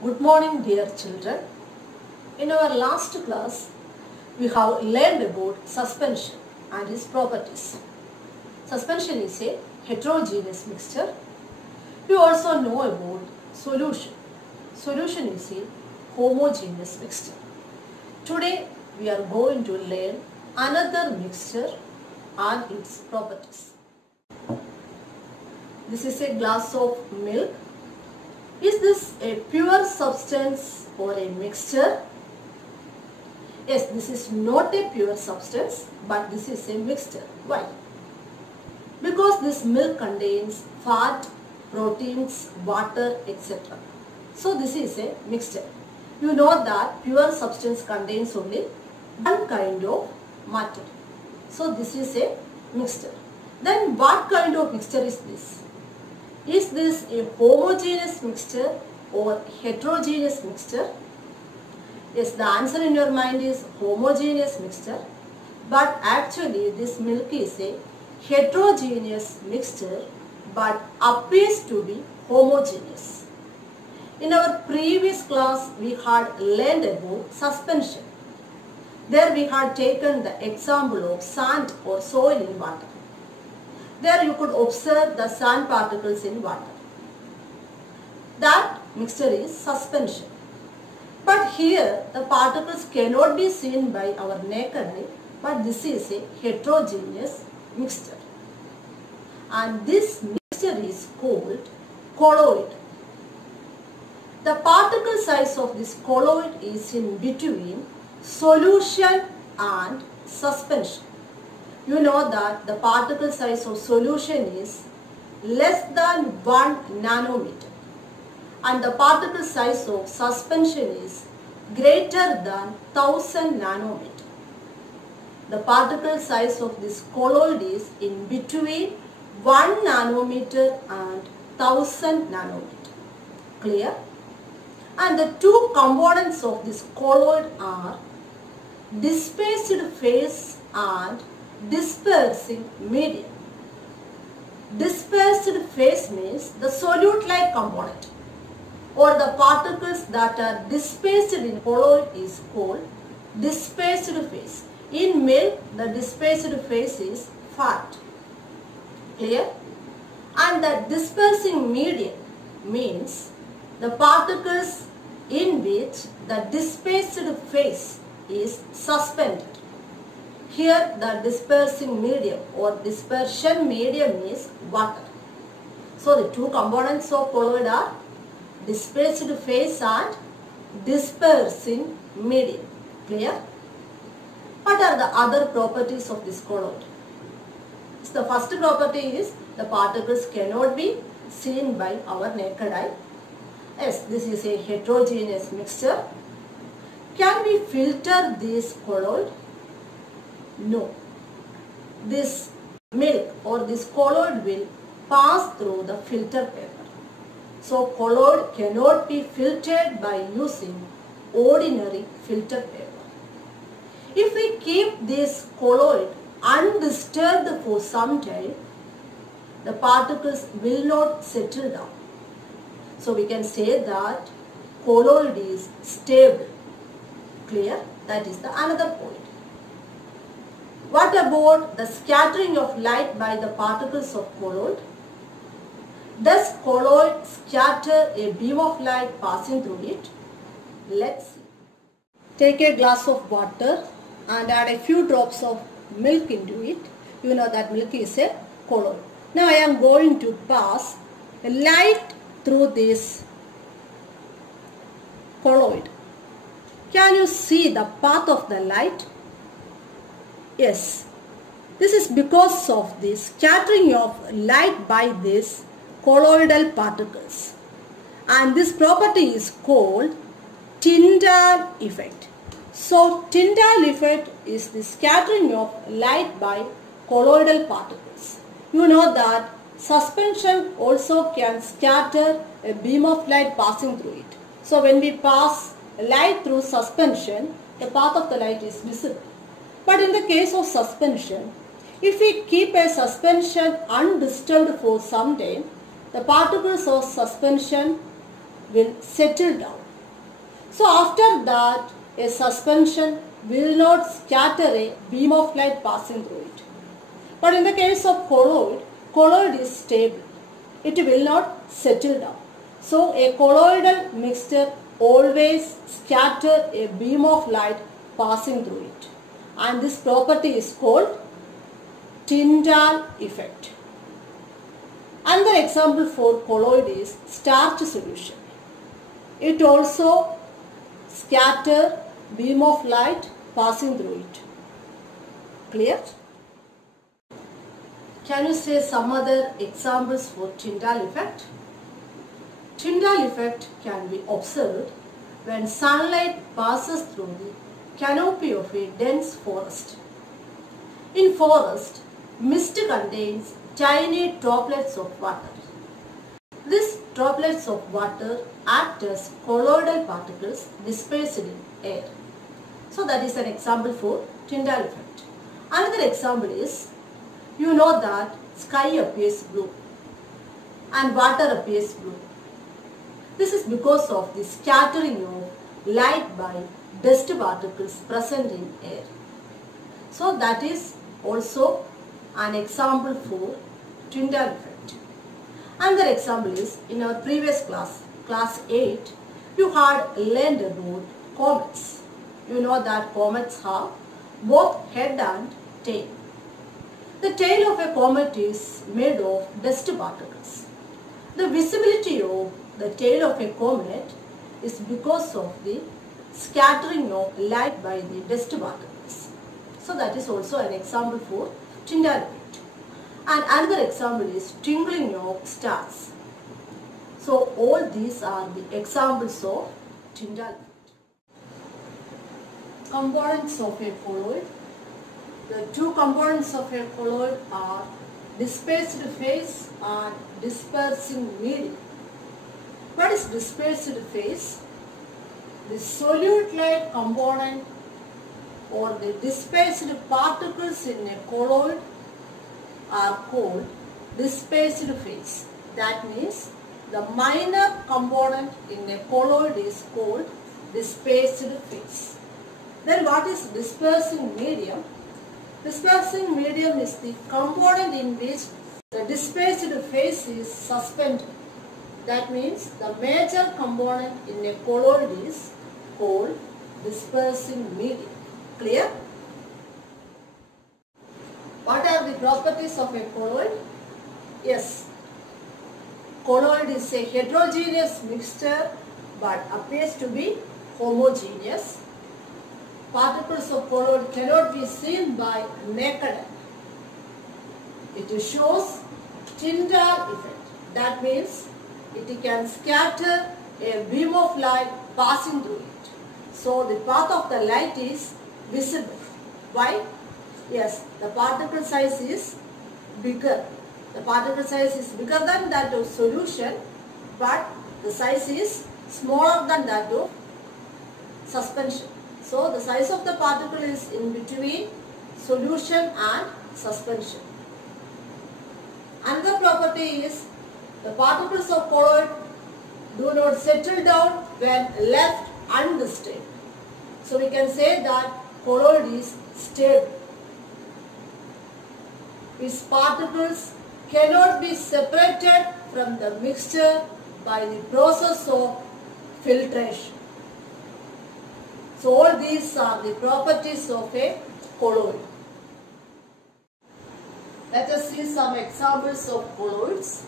Good morning, dear children. In our last class, we have learned about suspension and its properties. Suspension is a heterogeneous mixture. We also know about solution. Solution is a homogeneous mixture. Today, we are going to learn another mixture and its properties. This is a glass of milk. Is this a pure substance or a mixture? Yes, this is not a pure substance, but this is a mixture. Why? Because this milk contains fat, proteins, water, etc. So this is a mixture. You know that pure substance contains only one kind of matter. So this is a mixture. Then what kind of mixture is this? Is this a homogeneous mixture or heterogeneous mixture? Yes, the answer in your mind is homogeneous mixture. But actually this milk is a heterogeneous mixture but appears to be homogeneous. In our previous class we had learned about suspension. There we had taken the example of sand or soil in water. There you could observe the sand particles in water. That mixture is suspension. But here the particles cannot be seen by our naked eye, but this is a heterogeneous mixture. And this mixture is called colloid. The particle size of this colloid is in between solution and suspension. You know that the particle size of solution is less than 1 nanometer and the particle size of suspension is greater than 1000 nanometer. The particle size of this colloid is in between 1 nanometer and 1000 nanometer. Clear? And the two components of this colloid are dispersed phase and dispersing medium. Dispersed phase means the solute-like component or the particles that are dispersed in colloid is called dispersed phase. In milk, the dispersed phase is fat. Clear? And the dispersing medium means the particles in which the dispersed phase is suspended. Here the dispersing medium or dispersion medium is water. So the two components of colloid are dispersed phase and dispersing medium. Clear? What are the other properties of this colloid? So the first property is the particles cannot be seen by our naked eye. Yes, this is a heterogeneous mixture. Can we filter this colloid? No. This milk or this colloid will pass through the filter paper. So colloid cannot be filtered by using ordinary filter paper. If we keep this colloid undisturbed for some time, the particles will not settle down. So we can say that colloid is stable. Clear? That is the another point. What about the scattering of light by the particles of colloid? Does colloid scatter a beam of light passing through it? Let's see. Take a glass of water and add a few drops of milk into it. You know that milk is a colloid. Now I am going to pass a light through this colloid. Can you see the path of the light? Yes, this is because of the scattering of light by these colloidal particles. And this property is called Tyndall effect. So Tyndall effect is the scattering of light by colloidal particles. You know that suspension also can scatter a beam of light passing through it. So when we pass light through suspension, the path of the light is visible. But in the case of suspension, if we keep a suspension undisturbed for some time, the particles of suspension will settle down. So after that, a suspension will not scatter a beam of light passing through it. But in the case of colloid is stable. It will not settle down. So a colloidal mixture always scatter a beam of light passing through it. And this property is called Tyndall effect. Another example for colloid is starch solution. It also scatter beam of light passing through it. Clear? Can you say some other examples for Tyndall effect? Tyndall effect can be observed when sunlight passes through the canopy of a dense forest. In forest, mist contains tiny droplets of water. These droplets of water act as colloidal particles dispersed in air. So that is an example for Tyndall effect. Another example is, you know that sky appears blue and water appears blue. This is because of the scattering of light by dust particles present in air. So that is also an example for Tyndall effect. Another example is, in our previous class, class 8, you had learned about comets. You know that comets have both head and tail. The tail of a comet is made of dust particles. The visibility of the tail of a comet is because of the scattering of light by the dust particles. So that is also an example for Tyndall effect. And another example is twinkling of stars. So all these are the examples of Tyndall effect. Components of a colloid. The two components of a colloid are dispersed phase and dispersing medium. What is dispersed phase? The solute-like component or the dispersed particles in a colloid are called dispersed phase. That means the minor component in a colloid is called dispersed phase. Then what is dispersing medium? Dispersing medium is the component in which the dispersed phase is suspended. That means the major component in a colloid is called dispersing medium. Clear? What are the properties of a colloid? Yes, colloid is a heterogeneous mixture but appears to be homogeneous. Particles of colloid cannot be seen by naked eye. It shows Tyndall effect. That means it can scatter a beam of light passing through it. So the path of the light is visible. Why? Yes, the particle size is bigger. The particle size is bigger than that of solution, but the size is smaller than that of suspension. So the size of the particle is in between solution and suspension. Another property is the particles of colloid do not settle down when left undisturbed. So we can say that colloid is stable. Its particles cannot be separated from the mixture by the process of filtration. So all these are the properties of a colloid. Let us see some examples of colloids.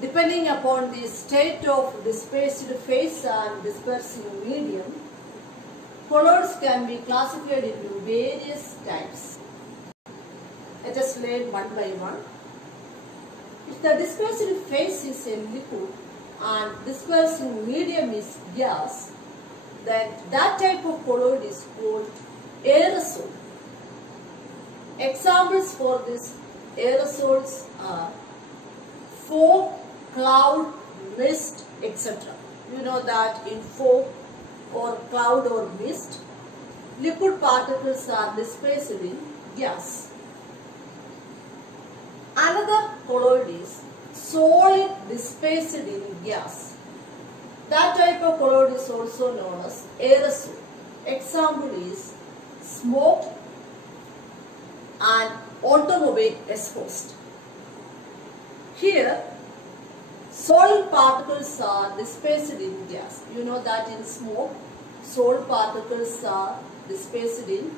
Depending upon the state of dispersed phase and dispersing medium, colloids can be classified into various types. Let us learn one by one. If the dispersed phase is a liquid and dispersing medium is gas, then that type of colloid is called aerosol. Examples for these aerosols are fog, cloud, mist, etc. You know that in fog or cloud or mist, liquid particles are dispersed in gas. Another colloid is solid dispersed in gas. That type of colloid is also known as aerosol. Example is smoke and automobile exhaust. Here, solid particles are dispersed in gas. You know that in smoke, solid particles are dispersed in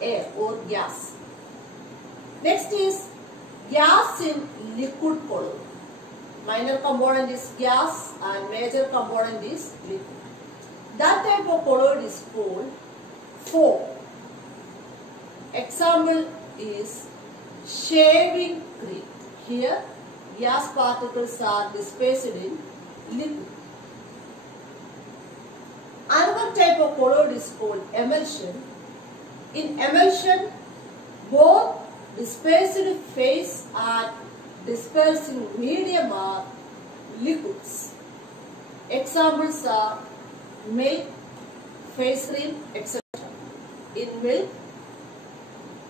air or gas. Next is gas in liquid colloid. Minor component is gas and major component is liquid. That type of colloid is called foam. Example is shaving cream. Here gas particles are dispersed in liquid. Another type of colloid is called emulsion. In emulsion, both dispersed phase and dispersing medium are liquids. Examples are milk, face cream, etc. In milk,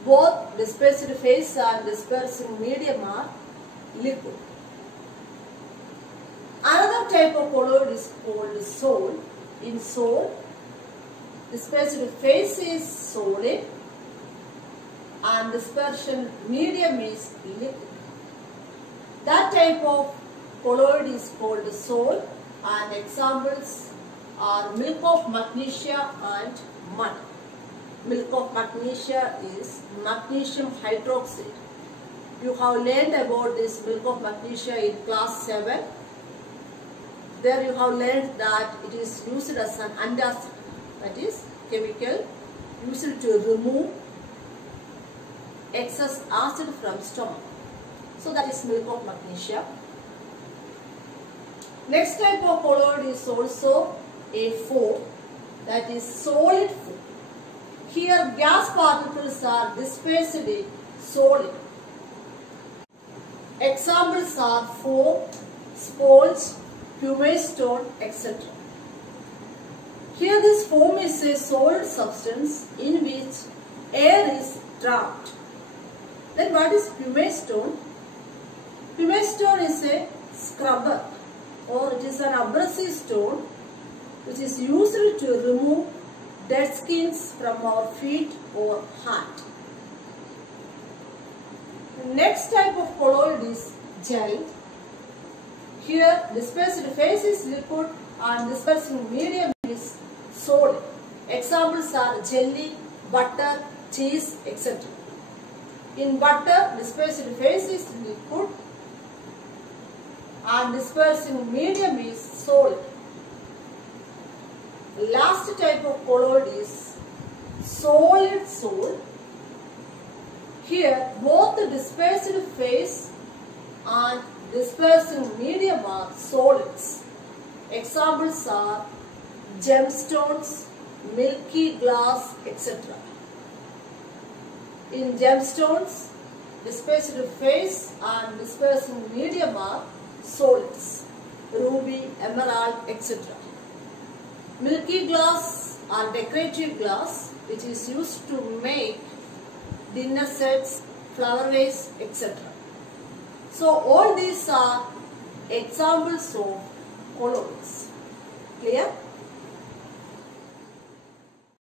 both dispersed phase and dispersing medium are liquid. Another type of colloid is called salt. In salt, dispersed phase is solid and dispersion medium is liquid. That type of colloid is called salt, and examples are milk of magnesia and mud. Milk of magnesia is magnesium hydroxide. You have learned about this milk of magnesia in class 7. There you have learned that it is used as an antacid, that is chemical used to remove excess acid from stomach. So that is milk of magnesia. Next type of colloid is also a foam, that is solid foam. Here gas particles are dispersed in solid. Examples are foam, sponge, pumice stone, etc. Here this foam is a solid substance in which air is trapped. Then what is pumice stone? Pumice stone is a scrubber, or it is an abrasive stone which is used to remove dead skins from our feet or hand. The next type of colloid is gel. Here dispersed phase is liquid and dispersing medium is solid. Examples are jelly, butter, cheese, etc. In butter, dispersed phase is liquid and dispersing medium is solid. The last type of colloid is solid salt. Here both the dispersed phase and dispersing medium are solids. Examples are gemstones, milky glass, etc. In gemstones, dispersed phase and dispersing medium are solids, ruby, emerald, etc. Milky glass are decorative glass which is used to make dinner sets, flower vase, etc. So all these are examples of colloids. Clear?